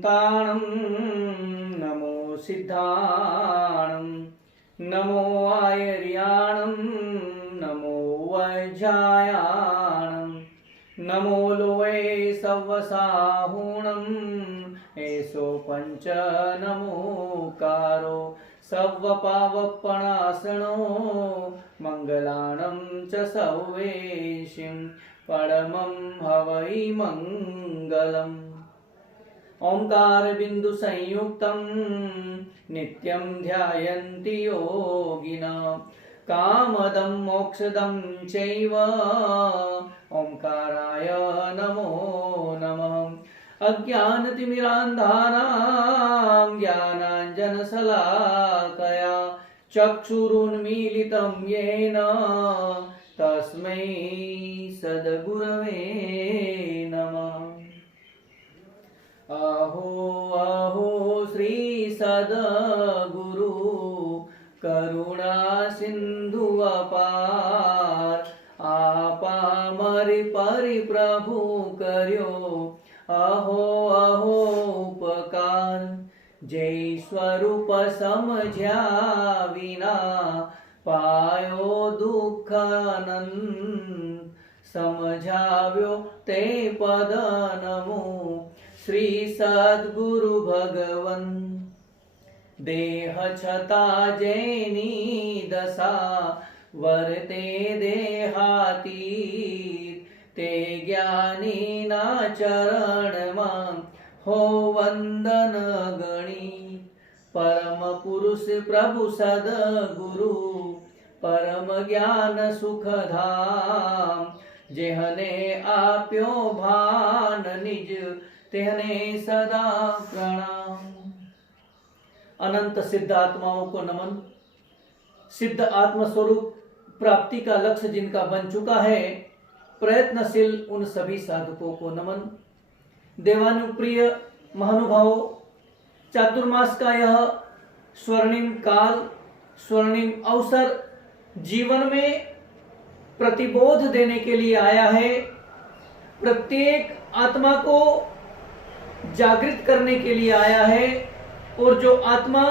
शान्ताणं नमो सिद्धाणं नमो आयर्याणं नमो वज्रायाणं नमो लोये सव्वसाहुणं एषो पंच नमोकारो सव्वपावपणासनो मङ्गलानं च सौवेशिं परमं हवै मङ्गलम्। ओंकार बिंदु संयुक्तं नित्यं ध्यायन्ति योगिनः कामदं मोक्षदं चैव ओंकाराय नमो नमः। अज्ञानतिमिरान्धानां ज्ञानाञ्जनशलाकया चक्षुरुन्मीलितं येन तस्मै सद्गुरवे नमः। अहो अहो श्री सद्गुरु करुणा सिंधु अपार आपा मरि परि प्रभु कर्यो अहो अहो उपकार। जय स्वरूप समझ्या विना पायो दुःखानंद समझाव्यो ते पद नमो श्री सद्गुरु भगवन। देह छता जैनी दशा वर्ते देहातीत ते ज्ञानी ना चरण मां हो वंदन गणी। परम पुरुष प्रभु सद्गुरु परम ज्ञान सुख धाम जेहने आप्यो भान निज तेहने सदा प्रणाम। अनंत सिद्ध आत्माओं को नमन। सिद्ध आत्म स्वरूप प्राप्ति का लक्ष्य जिनका बन चुका है प्रयत्नशील उन सभी साधकों को नमन। देवानुप्रिय महानुभावों, चातुर्मास का यह स्वर्णिम काल, स्वर्णिम अवसर जीवन में प्रतिबोध देने के लिए आया है। प्रत्येक आत्मा को जागृत करने के लिए आया है और जो आत्मा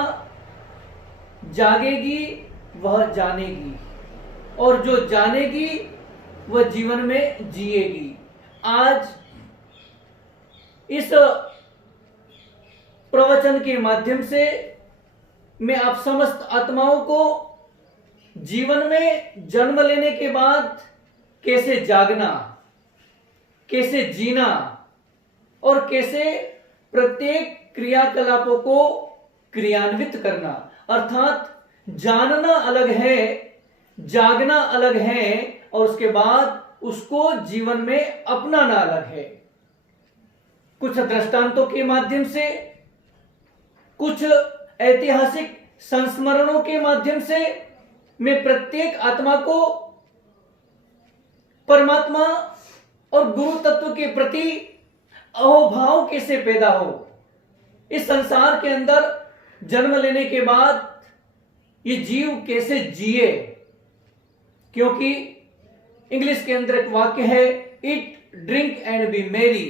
जागेगी वह जानेगी और जो जानेगी वह जीवन में जिएगी। आज इस प्रवचन के माध्यम से मैं आप समस्त आत्माओं को जीवन में जन्म लेने के बाद कैसे जागना, कैसे जीना और कैसे प्रत्येक क्रियाकलापों को क्रियान्वित करना, अर्थात जानना अलग है, जागना अलग है और उसके बाद उसको जीवन में अपनाना अलग है। कुछ दृष्टांतों के माध्यम से, कुछ ऐतिहासिक संस्मरणों के माध्यम से मैं प्रत्येक आत्मा को परमात्मा और गुरु तत्व के प्रति अहोभाव कैसे पैदा हो, इस संसार के अंदर जन्म लेने के बाद ये जीव कैसे जिए। क्योंकि इंग्लिश के अंदर एक वाक्य है, ईट ड्रिंक एंड बी मेरी,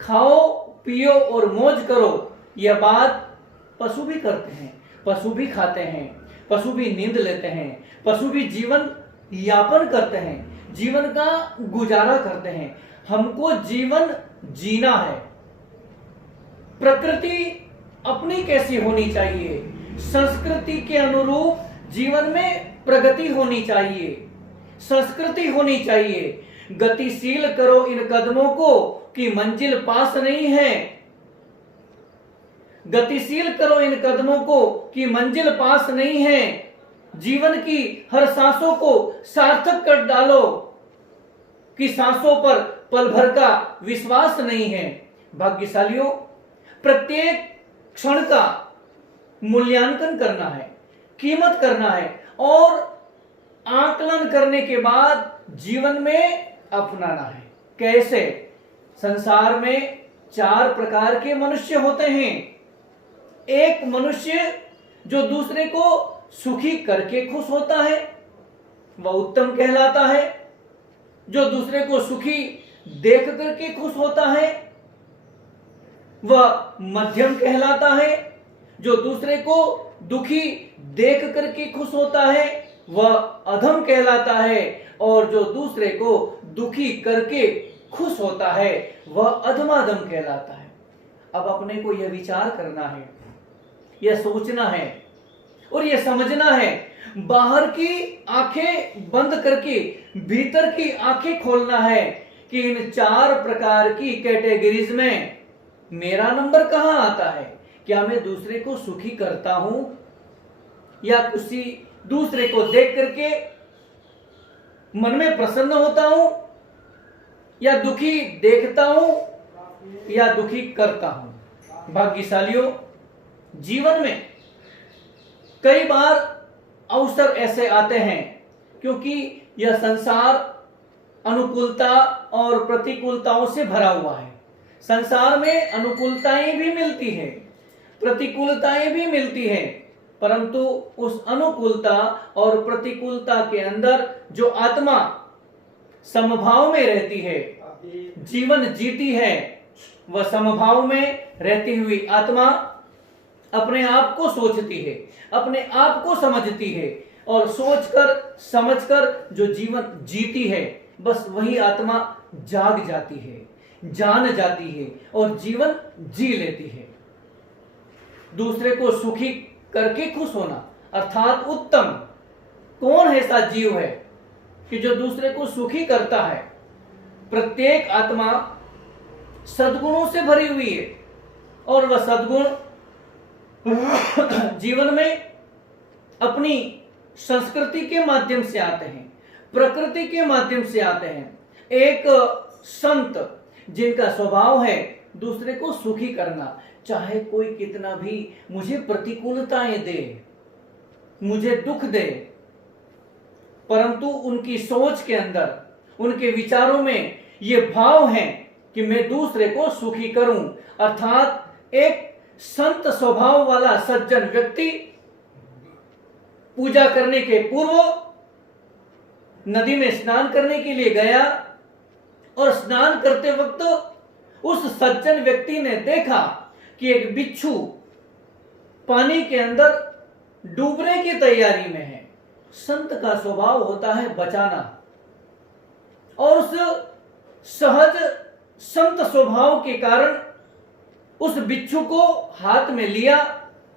खाओ पियो और मौज करो। यह बात पशु भी करते हैं, पशु भी खाते हैं, पशु भी नींद लेते हैं, पशु भी जीवन यापन करते हैं, जीवन का गुजारा करते हैं। हमको जीवन जीना है। प्रकृति अपनी कैसी होनी चाहिए, संस्कृति के अनुरूप जीवन में प्रगति होनी चाहिए, संस्कृति होनी चाहिए। गतिशील करो इन कदमों को कि मंजिल पास नहीं है। गतिशील करो इन कदमों को कि मंजिल पास नहीं है। जीवन की हर सांसों को सार्थक कर डालो कि सांसों पर पल भर का विश्वास नहीं है। भाग्यशालियों, प्रत्येक क्षण का मूल्यांकन करना है, कीमत करना है और आकलन करने के बाद जीवन में अपनाना है। कैसे? संसार में 4 प्रकार के मनुष्य होते हैं। एक मनुष्य जो दूसरे को सुखी करके खुश होता है वह उत्तम कहलाता है। जो दूसरे को सुखी देख करके खुश होता है वह मध्यम कहलाता है। जो दूसरे को दुखी देख करके खुश होता है वह अधम कहलाता है, और जो दूसरे को दुखी करके खुश होता है वह अधमाधम कहलाता है। अब अपने को यह विचार करना है, यह सोचना है और यह समझना है, बाहर की आंखें बंद करके भीतर की आंखें खोलना है कि इन 4 प्रकार की कैटेगरीज में मेरा नंबर कहां आता है। क्या मैं दूसरे को सुखी करता हूं, या किसी दूसरे को देख करके मन में प्रसन्न होता हूं, या दुखी देखता हूं, या दुखी करता हूं। भाग्यशालियों, जीवन में कई बार अवसर ऐसे आते हैं, क्योंकि यह संसार अनुकूलता और प्रतिकूलताओं से भरा हुआ है। संसार में अनुकूलताएं भी मिलती है, प्रतिकूलताएं भी मिलती है, परंतु उस अनुकूलता और प्रतिकूलता के अंदर जो आत्मा समभाव में रहती है, जीवन जीती है, वह समभाव में रहती हुई आत्मा अपने आप को सोचती है, अपने आप को समझती है, और सोचकर समझकर जो जीवन जीती है, बस वही आत्मा जाग जाती है, जान जाती है और जीवन जी लेती है। दूसरे को सुखी करके खुश होना अर्थात उत्तम। कौन ऐसा जीव है कि जो दूसरे को सुखी करता है? प्रत्येक आत्मा सद्गुणों से भरी हुई है, और वह सद्गुण जीवन में अपनी संस्कृति के माध्यम से आते हैं, प्रकृति के माध्यम से आते हैं। एक संत जिनका स्वभाव है दूसरे को सुखी करना, चाहे कोई कितना भी मुझे प्रतिकूलताएं दे, मुझे दुख दे, परंतु उनकी सोच के अंदर, उनके विचारों में ये भाव है कि मैं दूसरे को सुखी करूं। अर्थात एक संत स्वभाव वाला सज्जन व्यक्ति पूजा करने के पूर्व नदी में स्नान करने के लिए गया, और स्नान करते वक्त उस सज्जन व्यक्ति ने देखा कि एक बिच्छू पानी के अंदर डूबने की तैयारी में है। संत का स्वभाव होता है बचाना, और उस सहज संत स्वभाव के कारण उस बिच्छू को हाथ में लिया,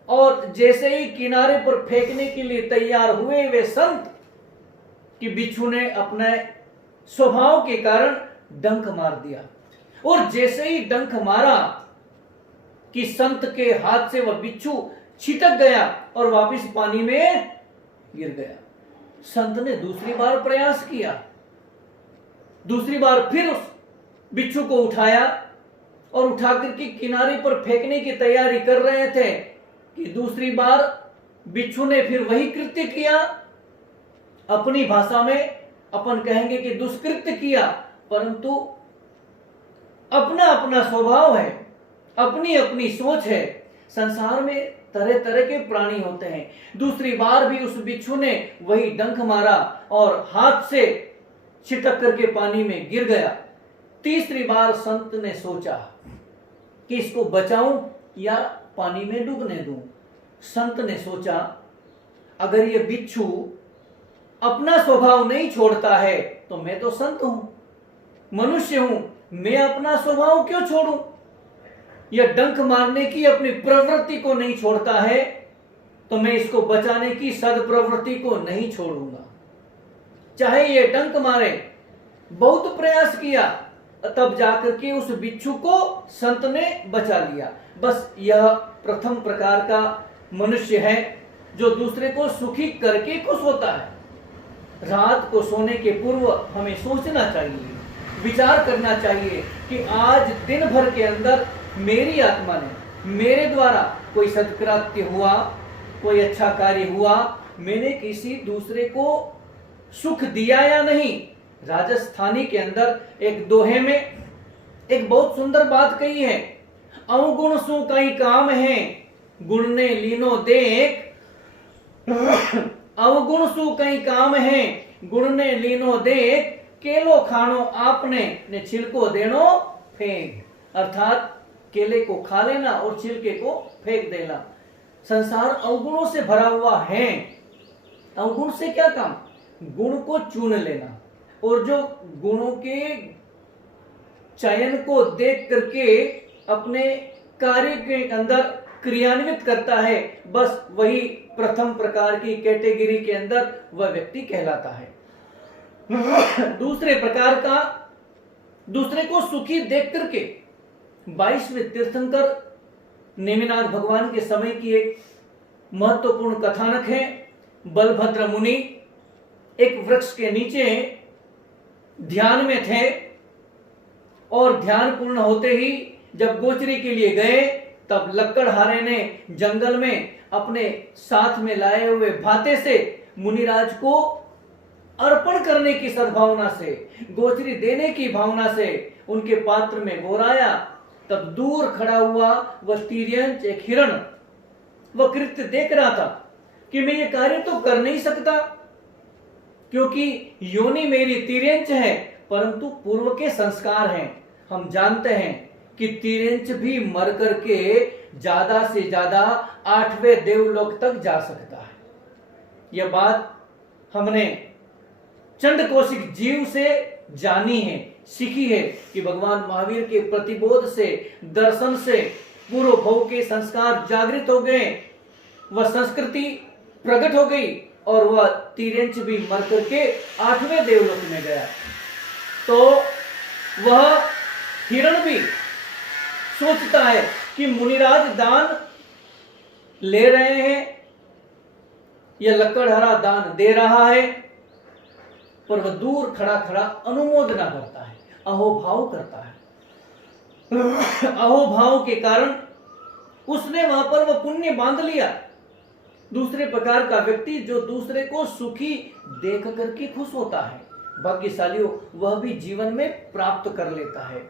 और जैसे ही किनारे पर फेंकने के लिए तैयार हुए वे संत, कि बिच्छू ने अपने स्वभाव के कारण डंक मार दिया, और जैसे ही डंक मारा कि संत के हाथ से वह बिच्छू छिटक गया और वापस पानी में गिर गया। संत ने दूसरी बार प्रयास किया, दूसरी बार फिर उस बिच्छू को उठाया और उठा करके किनारे पर फेंकने की तैयारी कर रहे थे कि दूसरी बार बिच्छू ने फिर वही कृत्य किया। अपनी भाषा में अपन कहेंगे कि दुष्कृत्य किया, परंतु अपना अपना स्वभाव है, अपनी अपनी सोच है। संसार में तरह तरह के प्राणी होते हैं। दूसरी बार भी उस बिच्छू ने वही डंक मारा और हाथ से छिटक करके पानी में गिर गया। तीसरी बार संत ने सोचा कि इसको बचाऊं या पानी में डूबने दूं। संत ने सोचा, अगर ये बिच्छू अपना स्वभाव नहीं छोड़ता है तो मैं तो संत हूं, मनुष्य हूं, मैं अपना स्वभाव क्यों छोड़ूं? यह डंक मारने की अपनी प्रवृत्ति को नहीं छोड़ता है तो मैं इसको बचाने की सद्प्रवृत्ति को नहीं छोड़ूंगा। चाहे ये डंक मारे, बहुत प्रयास किया, तब जाकर के उस बिच्छू को संत ने बचा लिया। बस यह प्रथम प्रकार का मनुष्य है जो दूसरे को सुखी करके खुश होता है। रात को सोने के पूर्व हमें सोचना चाहिए, विचार करना चाहिए कि आज दिन भर के अंदर मेरी आत्मा ने मेरे द्वारा कोई सत्कृत्य हुआ, कोई अच्छा कार्य हुआ, मैंने किसी दूसरे को सुख दिया या नहीं। राजस्थानी के अंदर एक दोहे में एक बहुत सुंदर बात कही है, अवगुण सु कई काम है गुण ने लीनो देख, अवगुण सु कई काम है गुण ने लीनो देख, केलो खानो आपने ने छिलको देनो फेंक। अर्थात केले को खा लेना और छिलके को फेंक देना। संसार अवगुणों से भरा हुआ है। अवगुण से क्या काम? गुण को चुन लेना, और जो गुणों के चयन को देख करके अपने कार्य के अंदर क्रियान्वित करता है, बस वही प्रथम प्रकार की कैटेगरी के अंदर वह व्यक्ति कहलाता है। दूसरे प्रकार का, दूसरे को सुखी देख करके 22वें तीर्थंकर नेमिनाथ भगवान के समय की एक महत्वपूर्ण कथानक है। बलभद्र मुनि एक वृक्ष के नीचे ध्यान में थे, और ध्यान पूर्ण होते ही जब गोचरी के लिए गए, तब लक्कड़हारे ने जंगल में अपने साथ में लाए हुए भाते से मुनिराज को अर्पण करने की सद्भावना से, गोचरी देने की भावना से उनके पात्र में घोराया। तब दूर खड़ा हुआ वह तिर्यंच, एक हिरण, वह कृत्य देख रहा था कि मैं ये कार्य तो कर नहीं सकता, क्योंकि योनि मेरी तिर्यंच है, परंतु पूर्व के संस्कार हैं। हम जानते हैं कि तिर्यंच भी मर करके ज्यादा से ज्यादा 8वें देवलोक तक जा सकता है। यह बात हमने चंड कौशिक जीव से जानी है, सीखी है कि भगवान महावीर के प्रतिबोध से, दर्शन से पूर्व भव के संस्कार जागृत हो गए, वह संस्कृति प्रकट हो गई, और वह तिर्यंच भी मर करके 8वें देवलोक में गया। तो वह हिरण भी सोचता है कि मुनिराज दान ले रहे हैं, यह लक्कड़हारा दान दे रहा है, पर वह दूर खड़ा खड़ा अनुमोदना करता है, अहोभाव करता है। अहोभाव के कारण उसने वहां पर वह पुण्य बांध लिया। दूसरे प्रकार का व्यक्ति जो दूसरे को सुखी देख करके खुश होता है, भाग्यशालियों, वह भी जीवन में प्राप्त कर लेता है।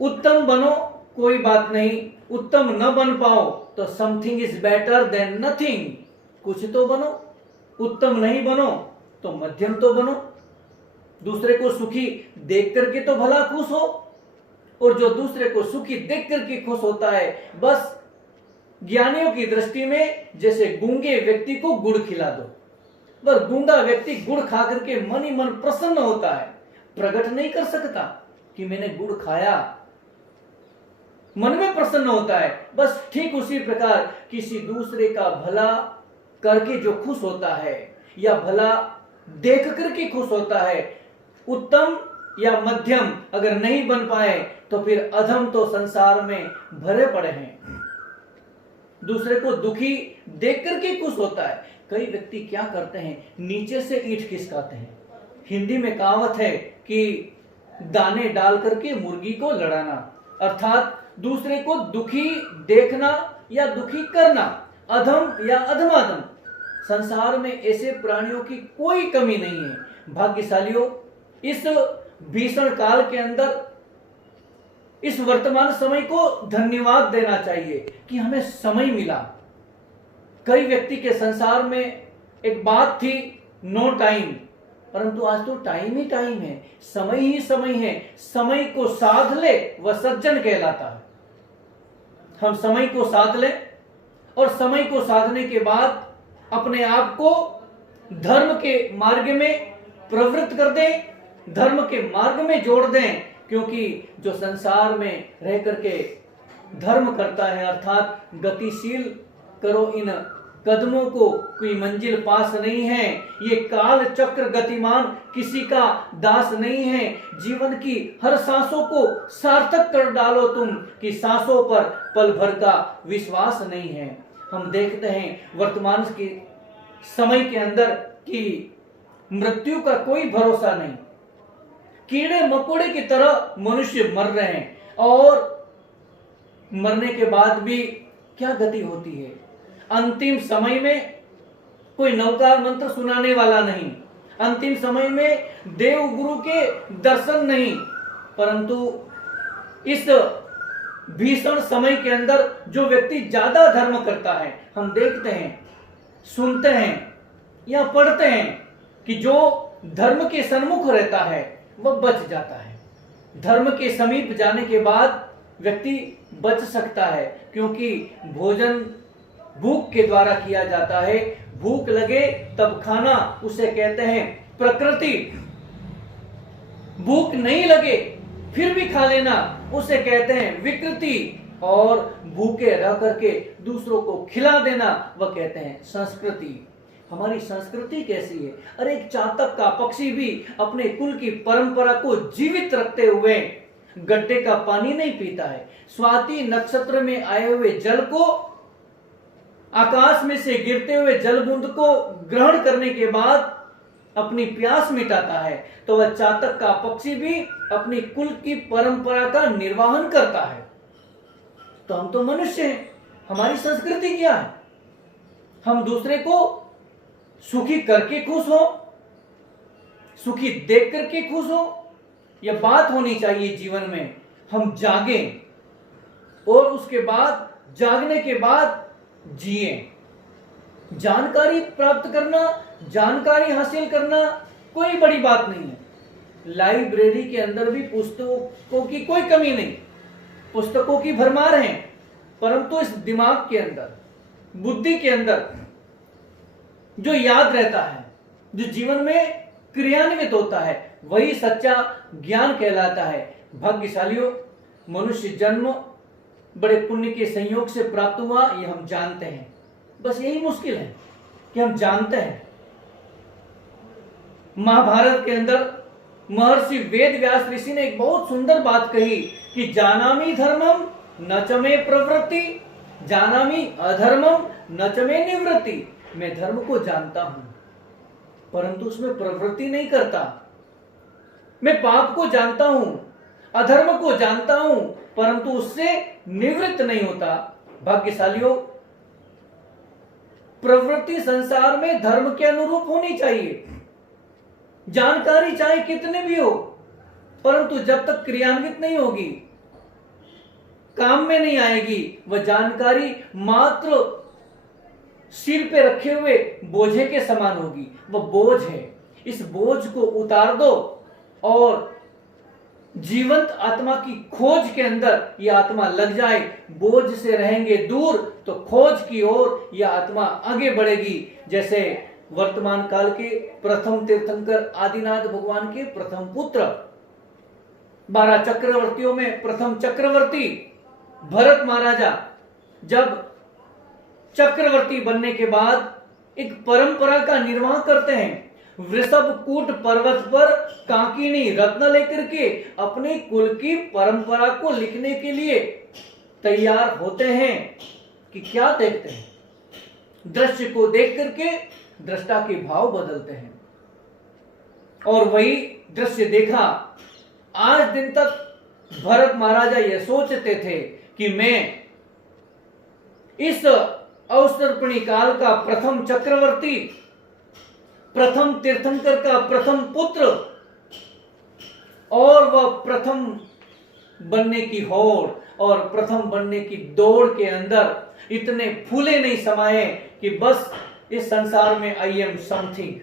उत्तम बनो कोई बात नहीं, उत्तम न बन पाओ तो something is better than nothing, कुछ तो बनो। उत्तम नहीं बनो तो मध्यम तो बनो। दूसरे को सुखी देख करके तो भला खुश हो, और जो दूसरे को सुखी देख करके खुश होता है, बस ज्ञानियों की दृष्टि में जैसे गूंगे व्यक्ति को गुड़ खिला दो, पर गूंगा व्यक्ति गुड़ खा करके मन ही मन प्रसन्न होता है, प्रकट नहीं कर सकता कि मैंने गुड़ खाया, मन में प्रसन्न होता है। बस ठीक उसी प्रकार किसी दूसरे का भला करके जो खुश होता है, या भला देख करके खुश होता है, उत्तम या मध्यम अगर नहीं बन पाए तो फिर अधम तो संसार में भरे पड़े हैं। दूसरे को दुखी देख करके खुश होता है। कई व्यक्ति क्या करते हैं, नीचे से ईंट खिसकाते हैं। हिंदी में कहावत है कि दाने डाल करके मुर्गी को लड़ाना, अर्थात दूसरे को दुखी देखना या दुखी करना, अधम या अधमाधम। संसार में ऐसे प्राणियों की कोई कमी नहीं है। भाग्यशालियों, इस भीषण काल के अंदर इस वर्तमान समय को धन्यवाद देना चाहिए कि हमें समय मिला। कई व्यक्ति के संसार में एक बात थी, नो टाइम, परंतु आज तो टाइम ही टाइम है, समय ही समय है। समय को साध ले वह सज्जन कहलाता है। हम समय को साध लें, और समय को साधने के बाद अपने आप को धर्म के मार्ग में प्रवृत्त कर दें, धर्म के मार्ग में जोड़ दें, क्योंकि जो संसार में रह करके धर्म करता है, अर्थात गतिशील करो इन कदमों को, कोई मंजिल पास नहीं है। ये काल चक्र गतिमान किसी का दास नहीं है। जीवन की हर सांसों को सार्थक कर डालो तुम, कि सांसों पर पल भर का विश्वास नहीं है। हम देखते हैं वर्तमान के समय के अंदर कि मृत्यु का कोई भरोसा नहीं। कीड़े मकोड़े की तरह मनुष्य मर रहे हैं, और मरने के बाद भी क्या गति होती है। अंतिम समय में कोई नवकार मंत्र सुनाने वाला नहीं, अंतिम समय में देव गुरु के दर्शन नहीं, परंतु इस भीषण समय के अंदर जो व्यक्ति ज्यादा धर्म करता है, हम देखते हैं, सुनते हैं या पढ़ते हैं कि जो धर्म के सन्मुख रहता है वह बच जाता है। धर्म के समीप जाने के बाद व्यक्ति बच सकता है, क्योंकि भोजन भूख के द्वारा किया जाता है। भूख लगे तब खाना, उसे कहते हैं प्रकृति। भूख नहीं लगे फिर भी खा लेना, उसे कहते हैं विकृति। और भूखे रह करके दूसरों को खिला देना, वह कहते हैं संस्कृति। हमारी संस्कृति कैसी है? अरे एक चातक का पक्षी भी अपने कुल की परंपरा को जीवित रखते हुए गड्ढे का पानी नहीं पीता है। स्वाति नक्षत्र में आए हुए जल को, आकाश में से गिरते हुए जल बूंद को ग्रहण करने के बाद अपनी प्यास मिटाता है। तो वह चातक का पक्षी भी अपनी कुल की परंपरा का निर्वहन करता है। तो हम तो मनुष्य हैं, हमारी संस्कृति क्या है? हम दूसरे को सुखी करके खुश हो, सुखी देख करके खुश हो। यह बात होनी चाहिए जीवन में। हम जागें और उसके बाद, जागने के बाद जिए। जानकारी प्राप्त करना, जानकारी हासिल करना कोई बड़ी बात नहीं है। लाइब्रेरी के अंदर भी पुस्तकों की कोई कमी नहीं, पुस्तकों की भरमार है, परंतु इस दिमाग के अंदर, बुद्धि के अंदर जो याद रहता है, जो जीवन में क्रियान्वित होता है, वही सच्चा ज्ञान कहलाता है। भाग्यशालियों, मनुष्य जन्म बड़े पुण्य के संयोग से प्राप्त हुआ, ये हम जानते हैं। बस यही मुश्किल है कि हम जानते हैं। महाभारत के अंदर महर्षि वेद व्यास ऋषि ने एक बहुत सुंदर बात कही कि जानामि धर्मम न च मे प्रवृत्ति, जानामि अधर्मम न च मे निवृत्ति। मैं धर्म को जानता हूं परंतु उसमें प्रवृत्ति नहीं करता। मैं पाप को जानता हूं, अधर्म को जानता हूं, परंतु उससे निवृत्त नहीं होता। भाग्यशालियों, प्रवृत्ति संसार में धर्म के अनुरूप होनी चाहिए। जानकारी चाहे कितने भी हो, परंतु जब तक क्रियान्वित नहीं होगी, काम में नहीं आएगी, वह जानकारी मात्र सिर पे रखे हुए बोझे के समान होगी। वह बोझ है, इस बोझ को उतार दो और जीवंत आत्मा की खोज के अंदर यह आत्मा लग जाए। बोझ से रहेंगे दूर तो खोज की ओर यह आत्मा आगे बढ़ेगी। जैसे वर्तमान काल के प्रथम तीर्थंकर आदिनाथ भगवान के प्रथम पुत्र, 12 चक्रवर्तियों में प्रथम चक्रवर्ती भरत महाराजा जब चक्रवर्ती बनने के बाद एक परंपरा का निर्वाह करते हैं। वृषभकूट पर्वत पर कांकिनी रत्न लेकर के अपने कुल की परंपरा को लिखने के लिए तैयार होते हैं कि क्या देखते हैं? दृश्य को देख करके दृष्टा के भाव बदलते हैं। और वही दृश्य देखा। आज दिन तक भरत महाराजा यह सोचते थे कि मैं इस अवसर्पणी काल का प्रथम चक्रवर्ती, प्रथम तीर्थंकर का प्रथम पुत्र, और वह प्रथम बनने की होड़ और प्रथम बनने की दौड़ के अंदर इतने फूले नहीं समाये कि बस इस संसार में आई एम समथिंग,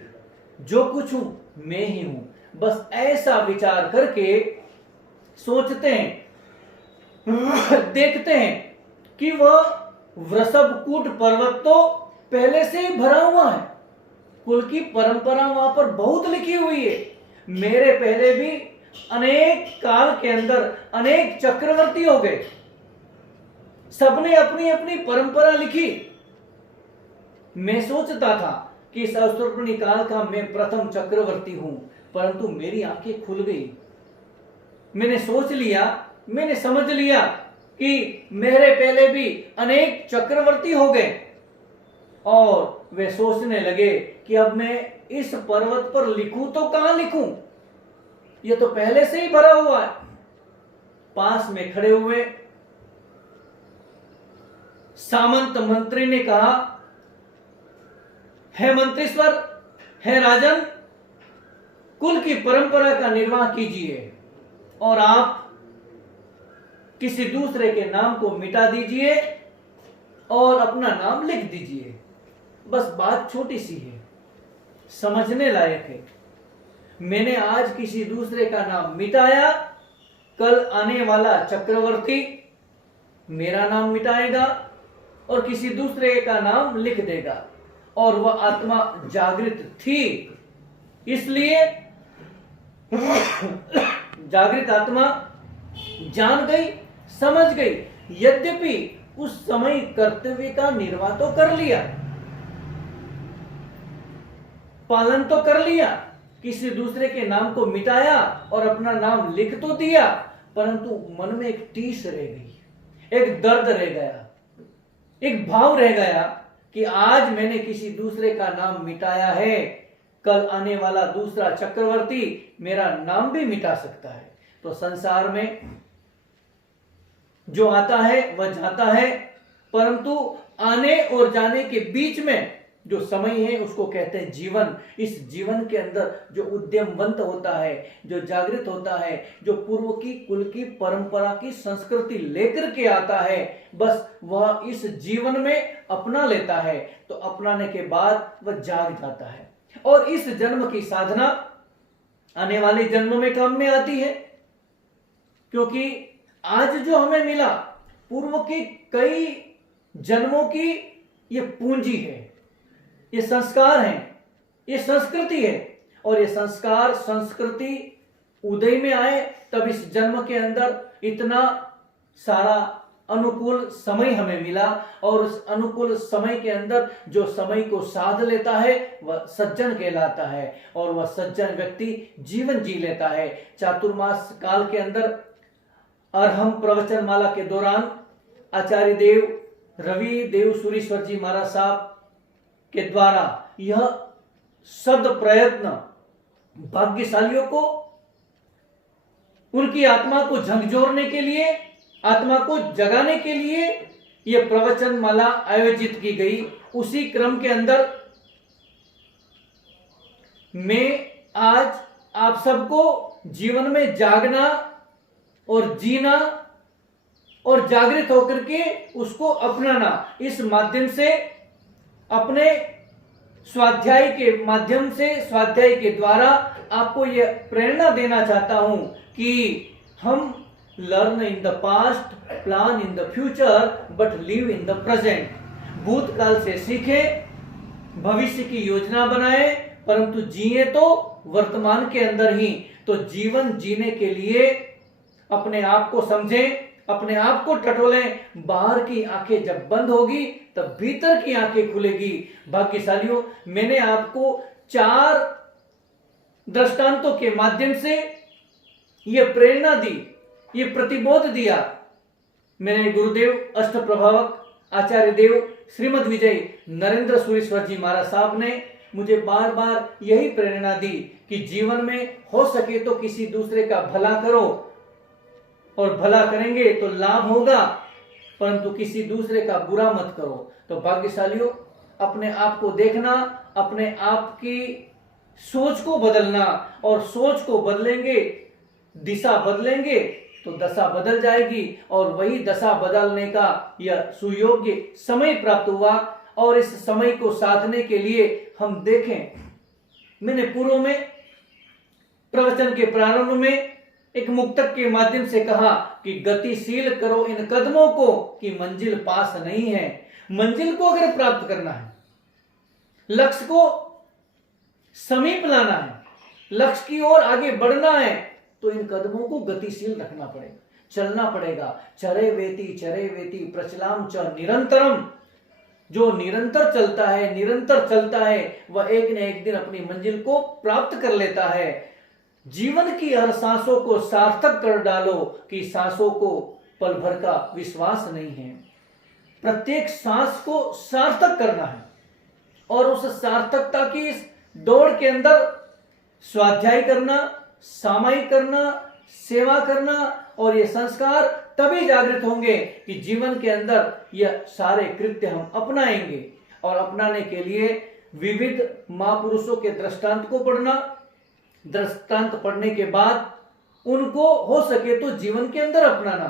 जो कुछ हूं मैं ही हूं। बस ऐसा विचार करके सोचते हैं, देखते हैं कि वह वृषभकूट पर्वत तो पहले से ही भरा हुआ है। कुल की परंपरा वहां पर बहुत लिखी हुई है। मेरे पहले भी अनेक काल के अंदर अनेक चक्रवर्ती हो गए, सबने अपनी अपनी परंपरा लिखी। मैं सोचता था कि इस अवसर्पणी काल का मैं प्रथम चक्रवर्ती हूं, परंतु मेरी आंखें खुल गई। मैंने सोच लिया, मैंने समझ लिया कि मेरे पहले भी अनेक चक्रवर्ती हो गए, और वे सोचने लगे कि अब मैं इस पर्वत पर लिखूं तो कहां लिखूं, यह तो पहले से ही भरा हुआ है। पास में खड़े हुए सामंत मंत्री ने कहा, हे मंत्रीश्वर, हे राजन, कुल की परंपरा का निर्वाह कीजिए और आप किसी दूसरे के नाम को मिटा दीजिए और अपना नाम लिख दीजिए। बस बात छोटी सी है, समझने लायक है। मैंने आज किसी दूसरे का नाम मिटाया, कल आने वाला चक्रवर्ती मेरा नाम मिटाएगा और किसी दूसरे का नाम लिख देगा। और वह आत्मा जागृत थी, इसलिए जागृत आत्मा जान गई, समझ गई, यद्यपि उस समय कर्तव्य का निर्वाह तो कर लिया, पालन तो कर लिया, किसी दूसरे के नाम को मिटाया और अपना नाम लिख तो दिया, परंतु मन में एक टीस रह गई, एक दर्द रह गया, एक भाव रह गया कि आज मैंने किसी दूसरे का नाम मिटाया है, कल आने वाला दूसरा चक्रवर्ती मेरा नाम भी मिटा सकता है। तो संसार में जो आता है वह जाता है, परंतु आने और जाने के बीच में जो समय है उसको कहते हैं जीवन। इस जीवन के अंदर जो उद्यमवंत होता है, जो जागृत होता है, जो पूर्व की कुल की परंपरा की संस्कृति लेकर के आता है, बस वह इस जीवन में अपना लेता है। तो अपनाने के बाद वह जाग जाता है और इस जन्म की साधना आने वाले जन्म में काम में आती है, क्योंकि आज जो हमें मिला पूर्व के कई जन्मों की ये पूंजी है, ये संस्कार है, ये संस्कृति है। और ये संस्कार संस्कृति उदय में आए तब इस जन्म के अंदर इतना सारा अनुकूल समय हमें मिला, और उस अनुकूल समय के अंदर जो समय को साध लेता है वह सज्जन कहलाता है, और वह सज्जन व्यक्ति जीवन जी लेता है। चातुर्मास काल के अंदर अर्हम प्रवचन माला के दौरान आचार्य देव रवि देव सूरीश्वर जी महाराज साहब के द्वारा यह सद प्रयत्न भाग्यशालियों को उनकी आत्मा को झकझोरने के लिए, आत्मा को जगाने के लिए यह प्रवचन माला आयोजित की गई। उसी क्रम के अंदर मैं आज आप सबको जीवन में जागना और जीना और जागृत होकर के उसको अपनाना, इस माध्यम से अपने स्वाध्याय के माध्यम से, स्वाध्याय के द्वारा आपको यह प्रेरणा देना चाहता हूं कि हम learn in the past, plan in the future, but live in the present. भूतकाल से सीखें, भविष्य की योजना बनाएं, परंतु जिए तो वर्तमान के अंदर ही। तो जीवन जीने के लिए अपने आप को समझें, अपने आप को टटोलें। बाहर की आंखें जब बंद होगी तब भीतर की आंखें खुलेगी। भाग्यशालियों, मैंने आपको 4 दृष्टांतों के माध्यम से यह प्रेरणा दी, यह प्रतिबोध दिया। मेरे गुरुदेव अष्ट प्रभावक आचार्य देव श्रीमद विजय नरेंद्र सूरीश्वर जी महाराज साहब ने मुझे बार बार यही प्रेरणा दी कि जीवन में हो सके तो किसी दूसरे का भला करो, और भला करेंगे तो लाभ होगा, परंतु किसी दूसरे का बुरा मत करो। तो भाग्यशालियों, अपने आप को देखना, अपने आप की सोच को बदलना, और सोच को बदलेंगे, दिशा बदलेंगे तो दशा बदल जाएगी। और वही दशा बदलने का यह सुयोग्य समय प्राप्त हुआ। और इस समय को साधने के लिए हम देखें, मैंने पूर्व में प्रवचन के प्रारंभ में एक मुक्तक के माध्यम से कहा कि गतिशील करो इन कदमों को कि मंजिल पास नहीं है। मंजिल को अगर प्राप्त करना है, लक्ष्य को समीप लाना है, लक्ष्य की ओर आगे बढ़ना है, तो इन कदमों को गतिशील रखना पड़ेगा, चलना पड़ेगा। चरे वेति प्रचलाम च निरंतरम। जो निरंतर चलता है, निरंतर चलता है, वह एक न एक दिन अपनी मंजिल को प्राप्त कर लेता है। जीवन की हर सांसों को सार्थक कर डालो कि सांसों को पल भर का विश्वास नहीं है। प्रत्येक सांस को सार्थक करना है, और उस सार्थकता की इस दौड़ के अंदर स्वाध्याय करना, सामायिक करना, सेवा करना, और ये संस्कार तभी जागृत होंगे कि जीवन के अंदर यह सारे कृत्य हम अपनाएंगे। और अपनाने के लिए विविध महापुरुषों के दृष्टांत को पढ़ना, दृष्टांत पढ़ने के बाद उनको हो सके तो जीवन के अंदर अपनाना।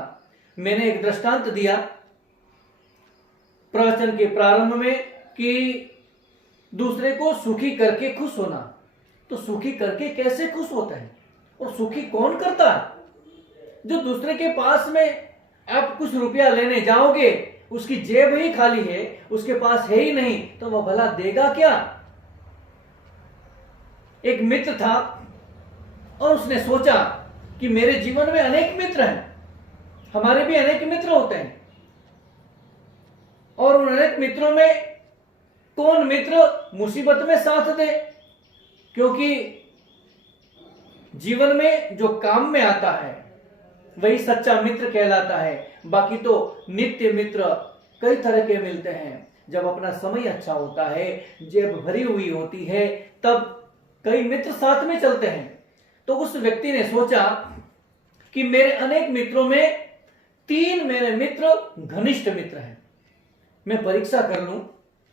मैंने एक दृष्टांत दिया प्रवचन के प्रारंभ में कि दूसरे को सुखी करके खुश होना। तो सुखी करके कैसे खुश होता है, और सुखी कौन करता है? जो दूसरे के पास में आप कुछ रुपया लेने जाओगे, उसकी जेब ही खाली है, उसके पास है ही नहीं, तो वह भला देगा क्या? एक मित्र था और उसने सोचा कि मेरे जीवन में अनेक मित्र हैं, हमारे भी अनेक मित्र होते हैं, और उन अनेक मित्रों में कौन मित्र मुसीबत में साथ दे, क्योंकि जीवन में जो काम में आता है वही सच्चा मित्र कहलाता है। बाकी तो नित्य मित्र कई तरह के मिलते हैं। जब अपना समय अच्छा होता है, जेब भरी हुई होती है, तब कई मित्र साथ में चलते हैं। तो उस व्यक्ति ने सोचा कि मेरे अनेक मित्रों में 3 मेरे मित्र घनिष्ठ मित्र हैं, मैं परीक्षा कर लूं,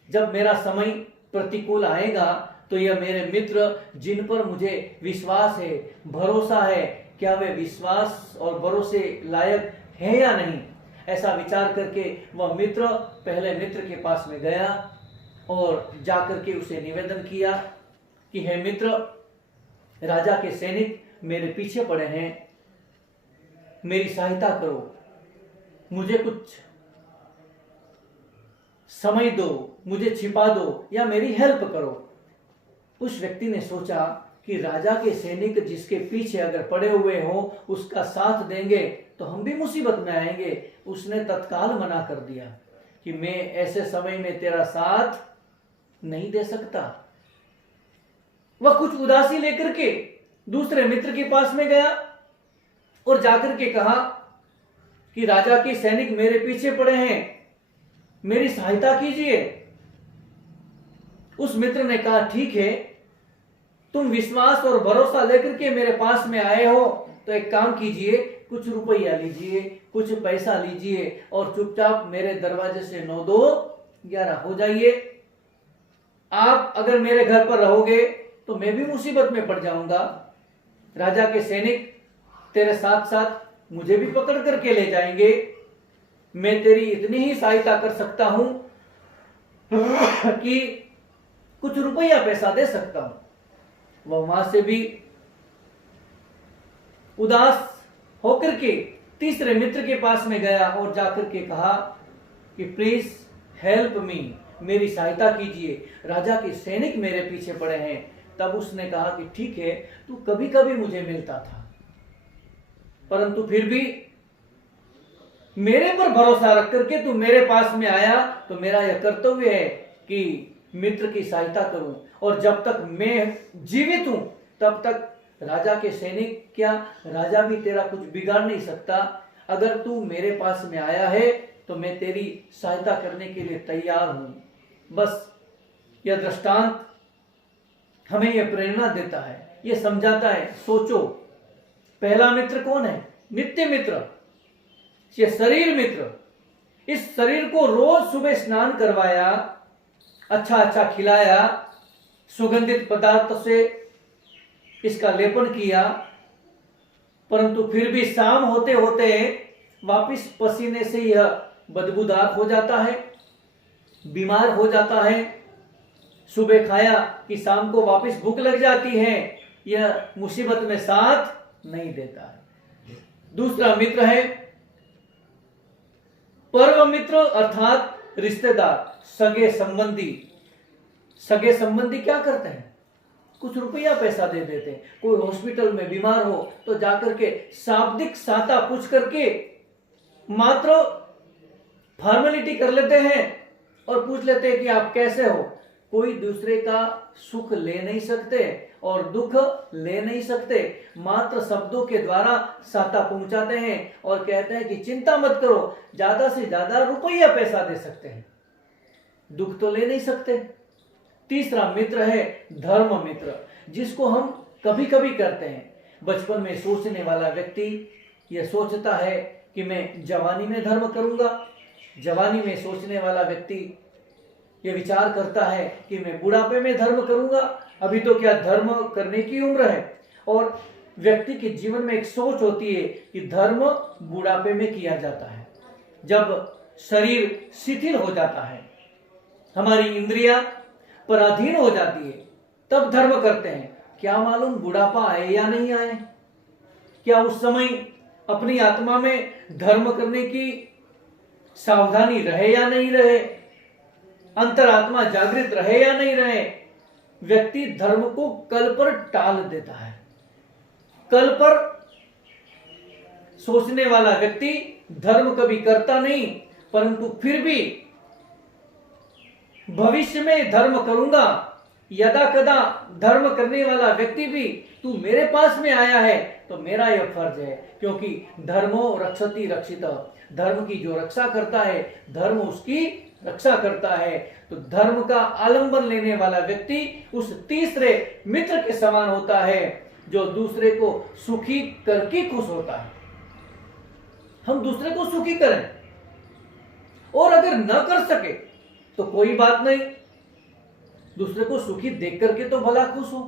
जब मेरा समय प्रतिकूल आएगा तो यह मेरे मित्र जिन पर मुझे विश्वास है, भरोसा है, क्या वे विश्वास और भरोसे लायक है या नहीं। ऐसा विचार करके वह मित्र पहले मित्र के पास में गया और जाकर के उसे निवेदन किया कि हे मित्र, राजा के सैनिक मेरे पीछे पड़े हैं, मेरी सहायता करो, मुझे कुछ समय दो, मुझे छिपा दो या मेरी हेल्प करो। उस व्यक्ति ने सोचा कि राजा के सैनिक जिसके पीछे अगर पड़े हुए हो उसका साथ देंगे तो हम भी मुसीबत में आएंगे। उसने तत्काल मना कर दिया कि मैं ऐसे समय में तेरा साथ नहीं दे सकता। वह कुछ उदासी लेकर के दूसरे मित्र के पास में गया और जाकर के कहा कि राजा के सैनिक मेरे पीछे पड़े हैं, मेरी सहायता कीजिए। उस मित्र ने कहा ठीक है, तुम विश्वास और भरोसा लेकर के मेरे पास में आए हो तो एक काम कीजिए, कुछ रुपया लीजिए, कुछ पैसा लीजिए और चुपचाप मेरे दरवाजे से 9 2 11 हो जाइए। आप अगर मेरे घर पर रहोगे तो मैं भी मुसीबत में पड़ जाऊंगा, राजा के सैनिक तेरे साथ साथ मुझे भी पकड़ करके ले जाएंगे। मैं तेरी इतनी ही सहायता कर सकता हूं कि कुछ रुपया पैसा दे सकता हूं। वह वहां से भी उदास होकर के तीसरे मित्र के पास में गया और जाकर के कहा कि प्लीज हेल्प मी, मेरी सहायता कीजिए, राजा के सैनिक मेरे पीछे पड़े हैं। तब उसने कहा कि ठीक है, तू कभी कभी मुझे मिलता था, परंतु फिर भी मेरे पर भरोसा रख करके तू मेरे पास में आया तो मेरा यह कर्तव्य है कि मित्र की सहायता करूं, और जब तक मैं जीवित हूं तब तक राजा के सैनिक क्या, राजा भी तेरा कुछ बिगाड़ नहीं सकता। अगर तू मेरे पास में आया है तो मैं तेरी सहायता करने के लिए तैयार हूं। बस यह दृष्टांत हमें यह प्रेरणा देता है, यह समझाता है। सोचो, पहला मित्र कौन है? नित्य मित्र, ये शरीर मित्र। इस शरीर को रोज सुबह स्नान करवाया, अच्छा अच्छा खिलाया, सुगंधित पदार्थ से इसका लेपन किया, परंतु फिर भी शाम होते होते वापिस पसीने से यह बदबूदार हो जाता है, बीमार हो जाता है। सुबह खाया कि शाम को वापिस भूख लग जाती है, यह मुसीबत में साथ नहीं देता है। दूसरा मित्र है परम मित्र, अर्थात रिश्तेदार, सगे संबंधी। सगे संबंधी क्या करते हैं? कुछ रुपया पैसा दे देते हैं। कोई हॉस्पिटल में बीमार हो तो जाकर के शाब्दिक सहायता पूछ करके मात्र फॉर्मेलिटी कर लेते हैं और पूछ लेते हैं कि आप कैसे हो। कोई दूसरे का सुख ले नहीं सकते और दुख ले नहीं सकते, मात्र शब्दों के द्वारा सहायता पहुंचाते हैं और कहते हैं कि चिंता मत करो, ज्यादा से ज्यादा रुपया पैसा दे सकते हैं, दुख तो ले नहीं सकते। तीसरा मित्र है धर्म मित्र, जिसको हम कभी कभी करते हैं। बचपन में सोचने वाला व्यक्ति यह सोचता है कि मैं जवानी में धर्म करूंगा, जवानी में सोचने वाला व्यक्ति यह विचार करता है कि मैं बुढ़ापे में धर्म करूंगा। अभी तो क्या धर्म करने की उम्र है। और व्यक्ति के जीवन में एक सोच होती है कि धर्म बुढ़ापे में किया जाता है, जब शरीर शिथिल हो जाता है, हमारी इंद्रियां पराधीन हो जाती है, तब धर्म करते हैं। क्या मालूम बुढ़ापा आए या नहीं आए, क्या उस समय अपनी आत्मा में धर्म करने की सावधानी रहे या नहीं रहे, अंतरात्मा जागृत रहे या नहीं रहे, व्यक्ति धर्म को कल पर टाल देता है। कल पर सोचने वाला व्यक्ति धर्म कभी करता नहीं, परंतु फिर भी भविष्य में धर्म करूंगा, यदा कदा धर्म करने वाला व्यक्ति भी तू मेरे पास में आया है तो मेरा यह फर्ज है, क्योंकि धर्मो रक्षति रक्षित, धर्म की जो रक्षा करता है धर्म उसकी रक्षा करता है। तो धर्म का आलंबन लेने वाला व्यक्ति उस तीसरे मित्र के समान होता है जो दूसरे को सुखी करके खुश होता है। हम दूसरे को सुखी करें, और अगर न कर सके तो कोई बात नहीं, दूसरे को सुखी देख करके तो भला खुश हो,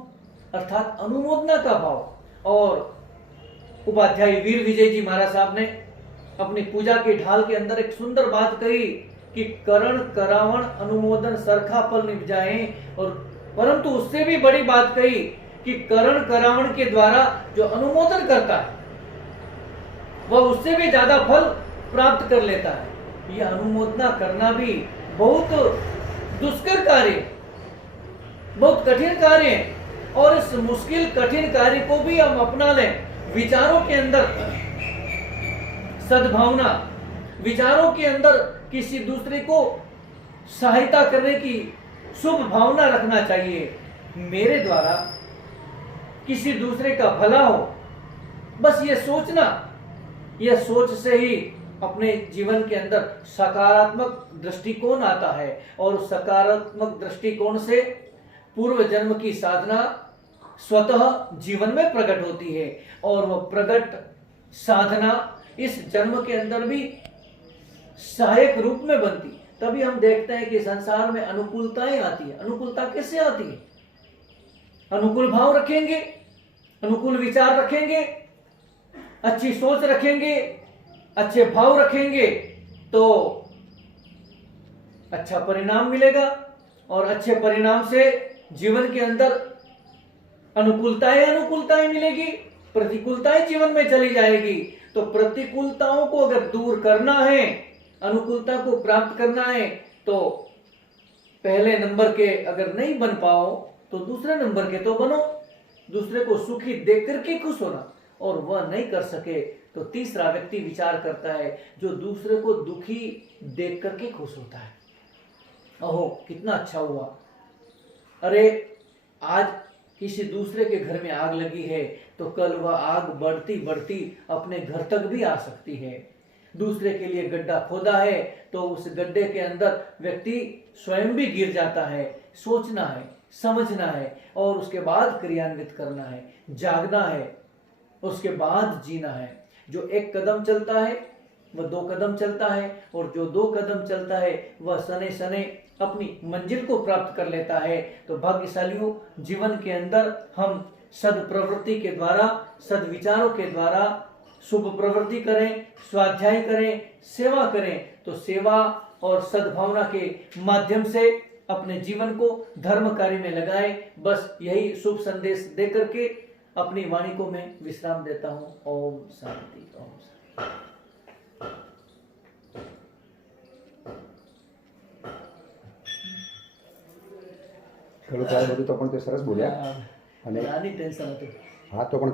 अर्थात अनुमोदना का भाव। और उपाध्याय वीर विजय जी महाराज साहब ने अपनी पूजा के ढाल के अंदर एक सुंदर बात कही कि करण करावण अनुमोदन सरखा फल निपजाए, और परंतु उससे भी बड़ी बात कही कि करण करावण के द्वारा जो अनुमोदन करता है वह उससे भी ज्यादा फल प्राप्त कर लेता है। यह अनुमोदना करना भी बहुत दुष्कर कार्य, बहुत कठिन कार्य है, और इस मुश्किल कठिन कार्य को भी हम अपना लें। विचारों के अंदर सद्भावना, विचारों के अंदर किसी दूसरे को सहायता करने की शुभ भावना रखना चाहिए। मेरे द्वारा किसी दूसरे का भला हो, बस ये सोचना, यह सोच से ही अपने जीवन के अंदर सकारात्मक दृष्टिकोण आता है, और सकारात्मक दृष्टिकोण से पूर्व जन्म की साधना स्वतः जीवन में प्रकट होती है, और वह प्रकट साधना इस जन्म के अंदर भी सहायक रूप में बनती। तभी हम देखते हैं कि संसार में अनुकूलताएं आती है। अनुकूलता कैसे आती है? अनुकूल भाव रखेंगे, अनुकूल विचार रखेंगे, अच्छी सोच रखेंगे, अच्छे भाव रखेंगे तो अच्छा परिणाम मिलेगा, और अच्छे परिणाम से जीवन के अंदर अनुकूलताएं मिलेगी, प्रतिकूलताएं जीवन में चली जाएगी। तो प्रतिकूलताओं को अगर दूर करना है, अनुकूलता को प्राप्त करना है, तो पहले नंबर के अगर नहीं बन पाओ तो दूसरे नंबर के तो बनो। दूसरे को सुखी देख करके खुश होना, और वह नहीं कर सके तो तीसरा व्यक्ति विचार करता है जो दूसरे को दुखी देख करके खुश होता है। ओहो कितना अच्छा हुआ, अरे आज किसी दूसरे के घर में आग लगी है तो कल वह आग बढ़ती बढ़ती अपने घर तक भी आ सकती है। दूसरे के लिए गड्ढा खोदा है तो उस गड्ढे के अंदर व्यक्ति स्वयं भी गिर जाता है। सोचना है, समझना है, और उसके बाद क्रियान्वित करना है, जागना है, उसके बाद जीना है। जो एक कदम चलता है वह दो कदम चलता है, और जो दो कदम चलता है वह सने सने अपनी मंजिल को प्राप्त कर लेता है। तो भाग्यशालियों, जीवन के अंदर हम सद्प्रवृत्ति के द्वारा, सद्विचारों के द्वारा शुभ प्रवृत्ति करें, स्वाध्याय करें, सेवा करें, तो सेवा और सद्भावना के माध्यम से अपने जीवन को धर्म कार्य में लगाएं। बस यही शुभ संदेश दे करके अपनी वाणी को मैं विश्राम देता हूँ। ओम शांति, ओम शांति। ખેડૂત સાહેબ બધું તો પણ તે સરસ બોલ્યા, અને આની ટેન્શન હતું। હા તો પણ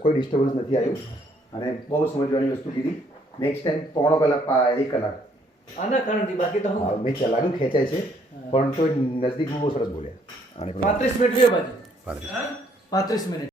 કોઈ ડિસ્ટર્બન્સ નથી આવ્યું, અને બહુ સમજવાની વસ્તુ કીધી। નેક્સ્ટ ટાઈમ પોણો કલાક 1 કલાક આના કારણથી, બાકી તો હું મેં ચલાવ્યું ખેંચાય છે, પણ તો નજદીકમાં બહુ સરસ બોલ્યા। 35 મિનિટ 35 મિનિટ